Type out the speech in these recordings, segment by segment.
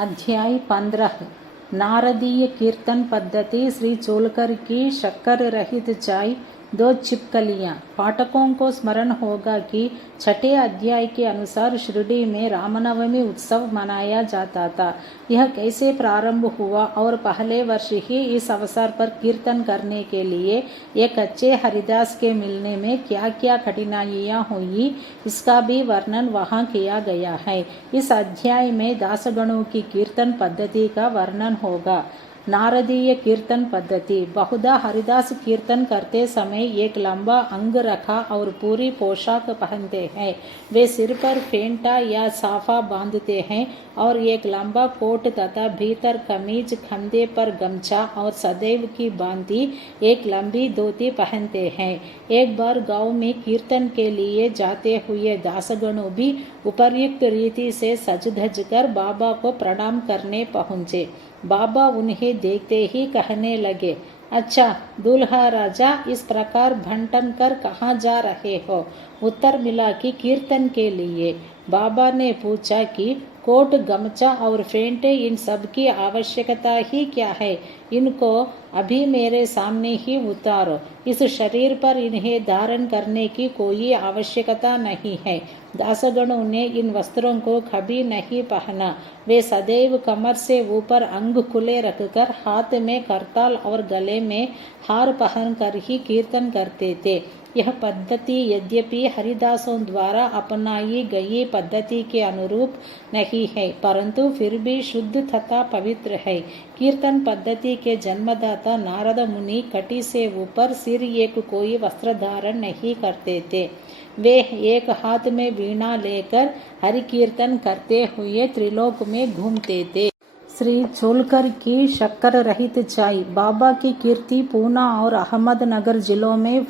अध्याय 15 नारदीय कीर्तन पद्धति। श्री चोलकर की शक्कर रहित चाय 2 छिपकलियाँ। पाठकों को स्मरण होगा कि छठे अध्याय के अनुसार शिरडी में रामनवमी उत्सव मनाया जाता था। यह कैसे प्रारंभ हुआ और पहले वर्ष ही इस अवसर पर कीर्तन करने के लिए एक अच्छे हरिदास के मिलने में क्या क्या कठिनाइयाँ हुई, इसका भी वर्णन वहाँ किया गया है। इस अध्याय में दासगणों की कीर्तन पद्धति का वर्णन होगा। नारदीय कीर्तन पद्धति। बहुधा हरिदास कीर्तन करते समय एक लंबा अंग रखा और पूरी पोशाक पहनते हैं। वे सिर पर फेंटा या साफा बांधते हैं और एक लंबा कोट तथा भीतर कमीज, कंधे पर गमछा और सदैव की बांधी एक लंबी धोती पहनते हैं। एक बार गांव में कीर्तन के लिए जाते हुए दासगणों भी उपर्युक्त रीति से सज धज कर बाबा को प्रणाम करने पहुँचे। बाबा उन्हें देखते ही कहने लगे, अच्छा दूल्हा राजा, इस प्रकार भंटन कर कहाँ जा रहे हो? उत्तर मिला कि कीर्तन के लिए। बाबा ने पूछा कि कोट, गमछा और फेंटे, इन सब की आवश्यकता ही क्या है? इनको अभी मेरे सामने ही उतारो। इस शरीर पर इन्हें धारण करने की कोई आवश्यकता नहीं है। दासगणों ने इन वस्त्रों को कभी नहीं पहना। वे सदैव कमर से ऊपर अंग खुले रखकर हाथ में करताल और गले में हार पहन कर ही कीर्तन करते थे। यह पद्धति यद्यपि हरिदासों द्वारा अपनाई गई पद्धति के अनुरूप नहीं है, परंतु फिर भी शुद्ध तथा पवित्र है। कीर्तन पद्धति के जन्मदाता नारद मुनि कटी से ऊपर सिर एक कोई वस्त्र धारण नहीं करते थे। वे एक हाथ में वीणा लेकर हरि कीर्तन करते हुए त्रिलोक में घूमते थे। श्री चोलकर की शक्कर रहित चाय। बाबा की कीर्ति पूना और अहमदनगर जिलों में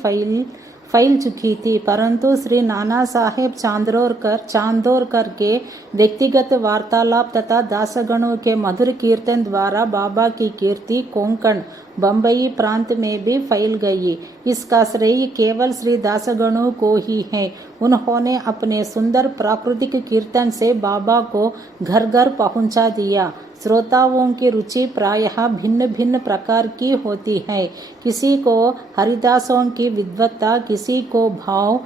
फैल चुकी थी, परंतु श्री नाना साहेब चांदोरकर के व्यक्तिगत वार्तालाप तथा दासगणों के मधुर कीर्तन द्वारा बाबा की कीर्ति कोंकण, बम्बई प्रांत में भी फैल गई। इसका श्रेय केवल श्री दासगणों को ही है। उन्होंने अपने सुंदर प्राकृतिक कीर्तन से बाबा को घर घर पहुंचा दिया। श्रोताओं की रुचि प्रायः भिन्न भिन्न प्रकार की होती है। किसी को हरिदासों की विद्वत्ता, किसी को भाव,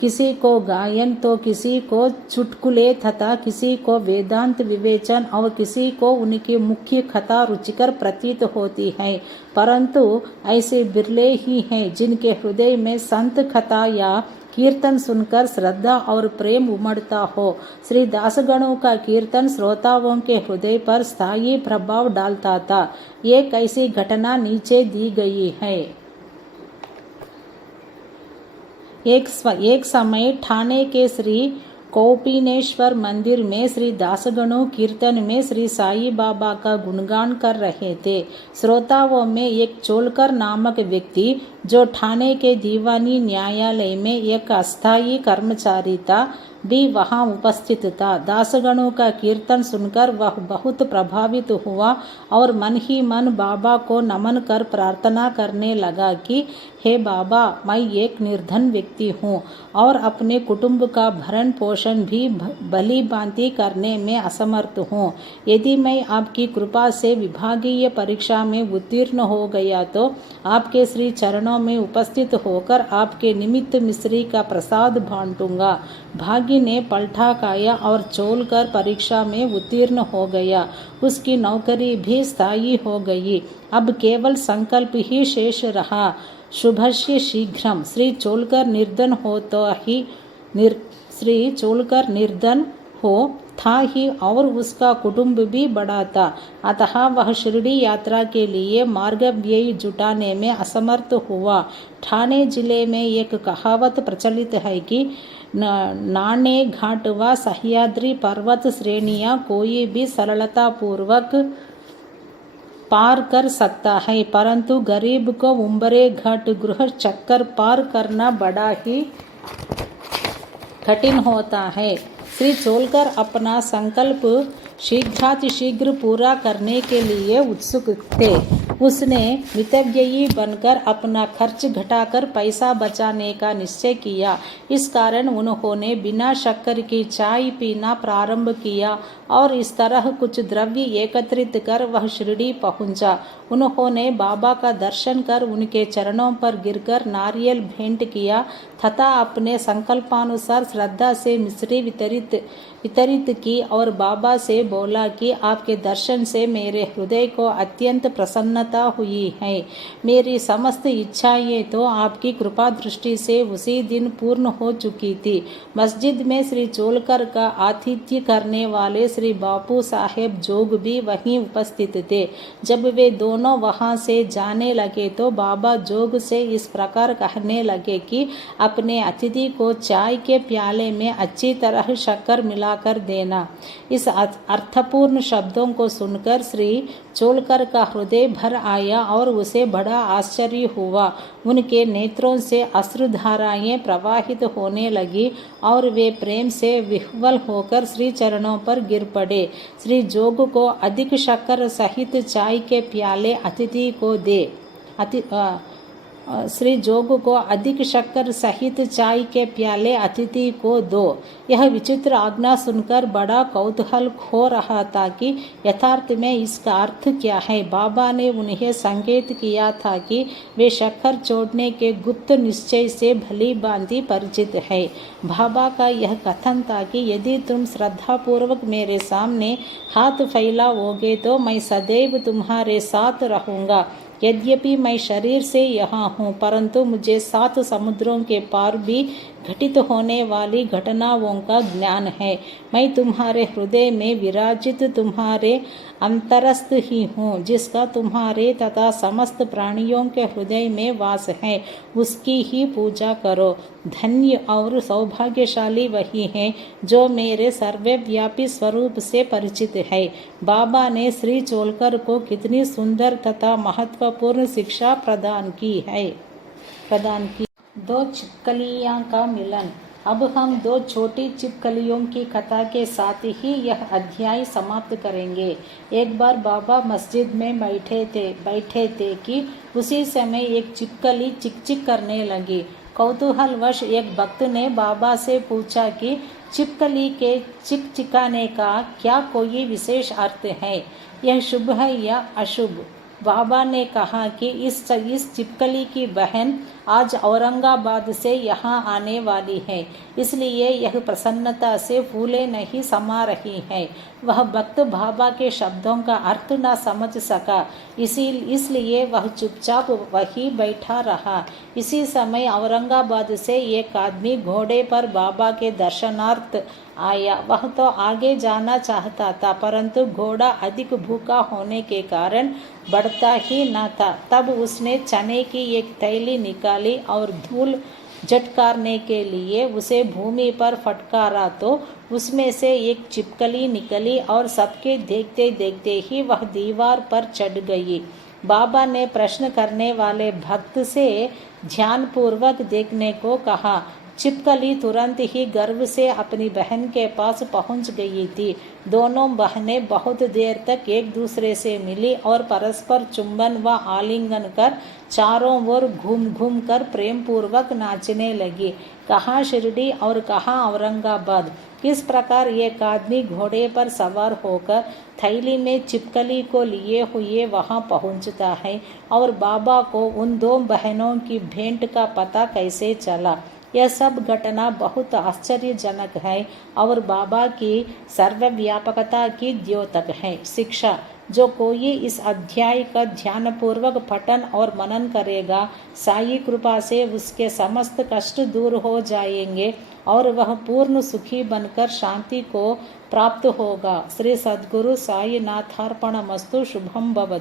किसी को गायन, तो किसी को चुटकुले तथा किसी को वेदांत विवेचन और किसी को उनकी मुख्य कथा रुचिकर प्रतीत होती है। परंतु ऐसे बिरले ही हैं जिनके हृदय में संत कथा या कीर्तन सुनकर श्रद्धा और प्रेम उमड़ता हो। श्री दासगणों का कीर्तन श्रोताओं के हृदय पर स्थायी प्रभाव डालता था। एक ऐसी घटना नीचे दी गई है। एक समय ठाणे के श्री कौपिनेश्वर मंदिर में श्री दासगणों कीर्तन में श्री साई बाबा का गुणगान कर रहे थे। श्रोताओं में एक चोलकर नामक व्यक्ति, जो ठाणे के दीवानी न्यायालय में एक अस्थायी कर्मचारी था, भी वहां उपस्थित था। दासगणों का कीर्तन सुनकर वह बहुत प्रभावित हुआ और मन ही मन बाबा को नमन कर प्रार्थना करने लगा कि हे बाबा, मैं एक निर्धन व्यक्ति हूँ और अपने कुटुंब का भरण पोषण भी भली भांति करने में असमर्थ हूँ। यदि मैं आपकी कृपा से विभागीय परीक्षा में उत्तीर्ण हो गया तो आपके श्री चरणों में उपस्थित होकर आपके निमित्त मिश्री का प्रसाद बांटूंगा। भागी ने पलटा खाया और चोलकर परीक्षा में उत्तीर्ण हो गया। उसकी नौकरी भी स्थायी हो गई। अब केवल संकल्प ही शेष रहा। शुभस्य शीघ्रम। श्री चोलकर निर्धन हो तो ही श्री चोलकर निर्धन हो था ही और उसका कुटुंब भी बड़ा था, अतः वह शिरडी यात्रा के लिए मार्ग व्यय जुटाने में असमर्थ हुआ। ठाणे जिले में एक कहावत प्रचलित है कि नाणे घाट व सह्याद्री पर्वत श्रेणियां कोई भी सरलता पूर्वक पार कर सकता है, परंतु गरीब को उम्बरे घाट गृह चक्कर पार करना बड़ा ही कठिन होता है। श्री चोलकर अपना संकल्प शीघ्रातिशीघ्र पूरा करने के लिए उत्सुक थे। उसने मितव्ययी बनकर अपना खर्च घटाकर पैसा बचाने का निश्चय किया। इस कारण उन्होंने बिना शक्कर की चाय पीना प्रारंभ किया और इस तरह कुछ द्रव्य एकत्रित कर वह शिरडी पहुंचा। उन्होंने बाबा का दर्शन कर उनके चरणों पर गिरकर नारियल भेंट किया तथा अपने संकल्पानुसार श्रद्धा से मिश्री वितरित की और बाबा से बोला कि आपके दर्शन से मेरे हृदय को अत्यंत प्रसन्नता हुई है। मेरी समस्त इच्छाएं तो आपकी कृपा दृष्टि से उसी दिन पूर्ण हो चुकी थी। मस्जिद में श्री चोलकर का आतिथ्य करने वाले श्री बापू साहेब जोग भी वहीं उपस्थित थे। जब वे दोनों वहां से जाने लगे तो बाबा जोग से इस प्रकार कहने लगे कि अपने अतिथि को चाय के प्याले में अच्छी तरह शक्कर मिलाकर देना। इस अर्थपूर्ण शब्दों को सुनकर श्री चोलकर का हृदय भर आया और उसे बड़ा आश्चर्य हुआ। उनके नेत्रों से अश्रुधाराएं प्रवाहित होने लगी और वे प्रेम से विह्वल होकर श्री चरणों पर गिर पड़े। श्री जोग को अधिक शक्कर सहित चाय के प्याले अतिथि को दे श्री जोग को अधिक शक्कर सहित चाय के प्याले अतिथि को दो। यह विचित्र आज्ञा सुनकर बड़ा कौतूहल हो रहा था कि यथार्थ में इसका अर्थ क्या है। बाबा ने उन्हें संकेत किया था कि वे शक्कर छोड़ने के गुप्त निश्चय से भली भांति परिचित है। बाबा का यह कथन था कि यदि तुम श्रद्धापूर्वक मेरे सामने हाथ फैलाओगे तो मैं सदैव तुम्हारे साथ रहूँगा। यद्यपि मैं शरीर से यहाँ हूँ परंतु मुझे 7 समुद्रों के पार भी घटित होने वाली घटनाओं का ज्ञान है। मैं तुम्हारे हृदय में विराजित तुम्हारे अंतरस्थ ही हूँ, जिसका तुम्हारे तथा समस्त प्राणियों के हृदय में वास है। उसकी ही पूजा करो। धन्य और सौभाग्यशाली वही है जो मेरे सर्वव्यापी स्वरूप से परिचित है। बाबा ने श्री चोलकर को कितनी सुंदर तथा महत्वपूर्ण शिक्षा प्रदान की। 2 छिपकलियाँ का मिलन। अब हम 2 छोटी छिपकलियों की कथा के साथ ही यह अध्याय समाप्त करेंगे। एक बार बाबा मस्जिद में बैठे थे कि उसी समय एक छिपकली चिक करने लगी। कौतूहलवश एक भक्त ने बाबा से पूछा कि छिपकली के चिकाने का क्या कोई विशेष अर्थ है, यह शुभ है या अशुभ। बाबा ने कहा कि इस छिपकली की बहन आज औरंगाबाद से यहाँ आने वाली है, इसलिए यह प्रसन्नता से फूले नहीं समा रही है। वह भक्त बाबा के शब्दों का अर्थ न समझ सका, इसलिए वह चुपचाप वहीं बैठा रहा। इसी समय औरंगाबाद से एक आदमी घोड़े पर बाबा के दर्शनार्थ आया। वह तो आगे जाना चाहता था परंतु घोड़ा अधिक भूखा होने के कारण बढ़ता ही न था। तब उसने चने की एक थैली निकाली और धूल झटकारने के लिए उसे भूमि पर फटकारा तो उसमें से एक छिपकली निकली और सबके देखते देखते ही वह दीवार पर चढ़ गई। बाबा ने प्रश्न करने वाले भक्त से ध्यानपूर्वक देखने को कहा। छिपकली तुरंत ही गर्व से अपनी बहन के पास पहुंच गई थी। दोनों बहनें बहुत देर तक एक दूसरे से मिली और परस्पर चुंबन व आलिंगन कर चारों ओर घूम कर प्रेम पूर्वक नाचने लगी। कहाँ शिरडी और कहाँ औरंगाबाद। किस प्रकार एक आदमी घोड़े पर सवार होकर थैली में छिपकली को लिए हुए वहां पहुंचता है और बाबा को उन 2 बहनों की भेंट का पता कैसे चला। यह सब घटना बहुत आश्चर्यजनक है और बाबा की सर्वव्यापकता की द्योतक है। शिक्षा। जो कोई इस अध्याय का ध्यानपूर्वक पठन और मनन करेगा, साई कृपा से उसके समस्त कष्ट दूर हो जाएंगे और वह पूर्ण सुखी बनकर शांति को प्राप्त होगा। श्री सद्गुरु साईनाथार्पणमस्तु। शुभम भवतु।